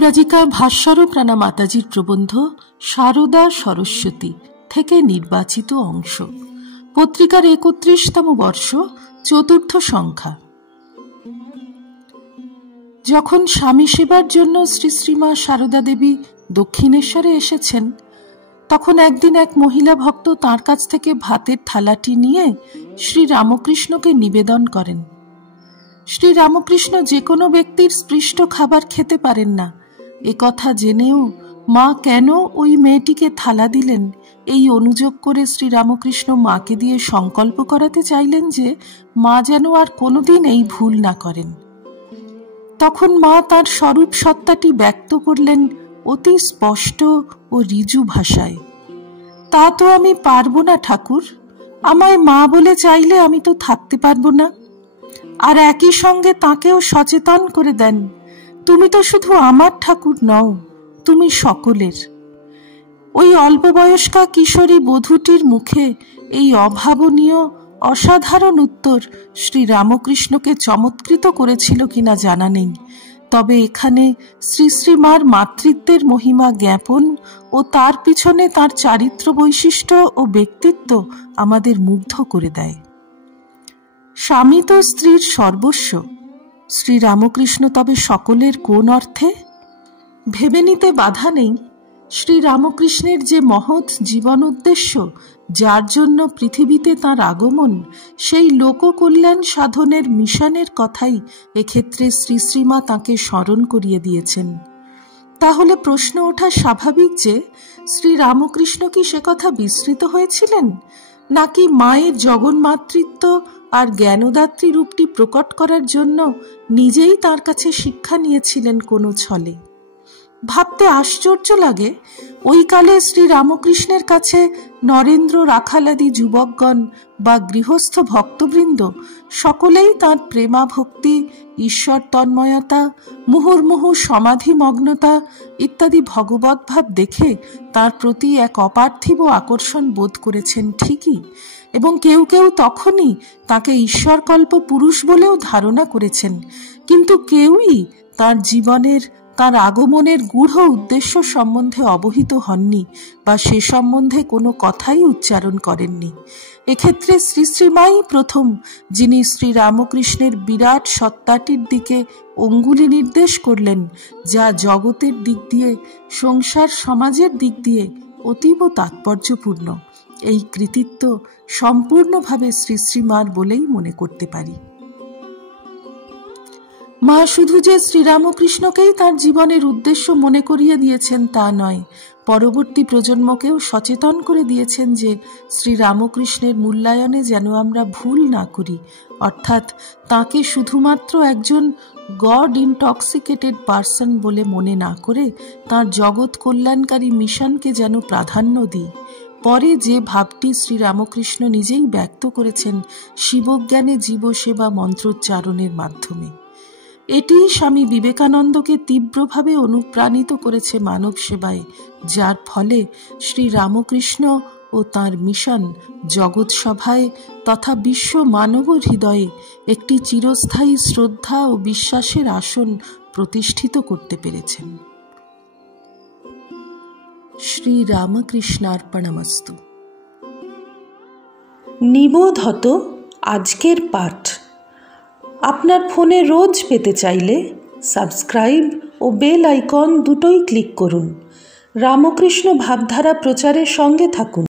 পরিব্রাজিকা ভাস্বরপ্রাণা মাতাজির প্রবন্ধ সারদা সরস্বতী থেকে নির্বাচিত অংশ, পত্রিকার ৩১তম বর্ষ, চতুর্থ সংখ্যা। যখন স্বামী সেবার জন্য শ্রী শ্রীমা সারদা দেবী দক্ষিণেশ্বরে এসেছেন, তখন একদিন এক মহিলা ভক্ত তাঁর কাছ থেকে ভাতের থালাটি নিয়ে শ্রী রামকৃষ্ণকে নিবেদন করেন। শ্রী রামকৃষ্ণ যে কোনো ব্যক্তির স্পৃষ্ট খাবার খেতে পারেন না, এ কথা জেনেও মা কেন ওই মেয়েটিকে থালা দিলেন, এই অনুযোগ করে শ্রী রামকৃষ্ণ মাকে দিয়ে সংকল্প করাতে চাইলেন যে মা যেন আর কোনোদিন এই ভুল না করেন। তখন মা তাঁর স্বরূপ সত্তাটি ব্যক্ত করলেন অতি স্পষ্ট ও ঋজু ভাষায়। তা তো আমি পারবো না ঠাকুর, আমায় মা বলে চাইলে আমি তো থাকতে পারবো না। আর একই সঙ্গে তাকেও সচেতন করে দেন, তুমি তো শুধু আমার ঠাকুর নও, তুমি সকলের। ওই অল্প বয়স্কা কিশোরী বধূটির মুখে এই অভাবনীয় অসাধারণ উত্তর শ্রী রামকৃষ্ণকে চমৎকৃত করেছিল কিনা জানা নেই, তবে এখানে শ্রী শ্রীমার মাতৃত্বের মহিমা জ্ঞাপন ও তার পিছনে তার চারিত্র বৈশিষ্ট্য ও ব্যক্তিত্ব আমাদের মুগ্ধ করে দেয়। স্বামী তো স্ত্রীর সর্বস্ব, শ্রী রামকৃষ্ণ তবে সকলের কোন অর্থে? ভেবে নিতে বাধা নেই, শ্রী রামকৃষ্ণের যে মহৎ জীবন উদ্দেশ্য, যার জন্য পৃথিবীতে তাঁর আগমন, সেই লোককল্যাণ সাধনের মিশনের কথাই এক্ষেত্রে শ্রী শ্রীমা তাঁকে স্মরণ করিয়ে দিয়েছেন। তাহলে প্রশ্ন ওঠা স্বাভাবিক যে শ্রী রামকৃষ্ণ কি সে কথা বিস্মৃত হয়েছিলেন, নাকি মায়ের জগন্মাতৃত্ব আর জ্ঞানদাত্রী রূপটি প্রকট করার জন্য নিজেই তার কাছে শিক্ষা নিয়েছিলেন কোনো ছলে? ভাবতে আশ্চর্য লাগে, ওই কালে শ্রী রামকৃষ্ণের কাছে নরেন্দ্র রাখালাদি যুবকগণ বা গৃহস্থ ভক্তবৃন্দ সকলেই তাঁর প্রেমা ভক্তি, ঈশ্বর তন্ময়তা, মুহুর্মুহু সমাধিমগ্নতা ইত্যাদি ভগবৎ ভাব দেখে তাঁর প্রতি এক অপার্থিব আকর্ষণ বোধ করেছেন ঠিকই, এবং কেউ কেউ তখনই তাকে ঈশ্বরকল্প পুরুষ বলেও ধারণা করেছেন, কিন্তু কেউই তাঁর জীবনের, তার আগমনের গূঢ় উদ্দেশ্য সম্বন্ধে অবহিত হননি বা সে সম্বন্ধে কোনো কথাই উচ্চারণ করেননি। এক্ষেত্রে শ্রী শ্রীমাই প্রথম, যিনি শ্রী রামকৃষ্ণের বিরাট সত্তাটির দিকে অঙ্গুলি নির্দেশ করলেন, যা জগতের দিক দিয়ে, সংসার সমাজের দিক দিয়ে অতীব তাৎপর্যপূর্ণ। এই কৃতিত্ব সম্পূর্ণভাবে শ্রী শ্রীমার বলেই মনে করতে পারি। মা শুধু যে শ্রীরামকৃষ্ণকেই তার জীবনের উদ্দেশ্য মনে করিয়ে দিয়েছেন তা নয়, পরবর্তী প্রজন্মকেও সচেতন করে দিয়েছেন যে শ্রীরামকৃষ্ণের মূল্যায়নে যেন আমরা ভুল না করি, অর্থাৎ তাকে শুধুমাত্র একজন গড ইনটক্সিকেটেড পার্সন বলে মনে না করে তার জগৎ কল্যাণকারী মিশনকে যেন প্রাধান্য দিই। পরে যে ভাবটি শ্রীরামকৃষ্ণ নিজেই ব্যক্ত করেছেন শিবজ্ঞানে জীবসেবা মন্ত্রোচ্চারণের মাধ্যমে, এটি স্বামী বিবেকানন্দকে তীব্রভাবে অনুপ্রাণিত করেছে মানব সেবায়, যার ফলে শ্রী রামকৃষ্ণ ও তাঁর মিশন জগৎ সভায় তথা বিশ্ব মানব হৃদয়ে একটি চিরস্থায়ী শ্রদ্ধা ও বিশ্বাসের আসন প্রতিষ্ঠিত করতে পেরেছেন। শ্রী রামকৃষ্ণার্পণমস্তু। নিবোধত আজকের পাঠ আপনার ফোনে রোজ পেতে চাইলে সাবস্ক্রাইব ও বেল আইকন দুটোই ক্লিক করুন। রামকৃষ্ণ ভাবধারা প্রচারের সঙ্গে থাকুন।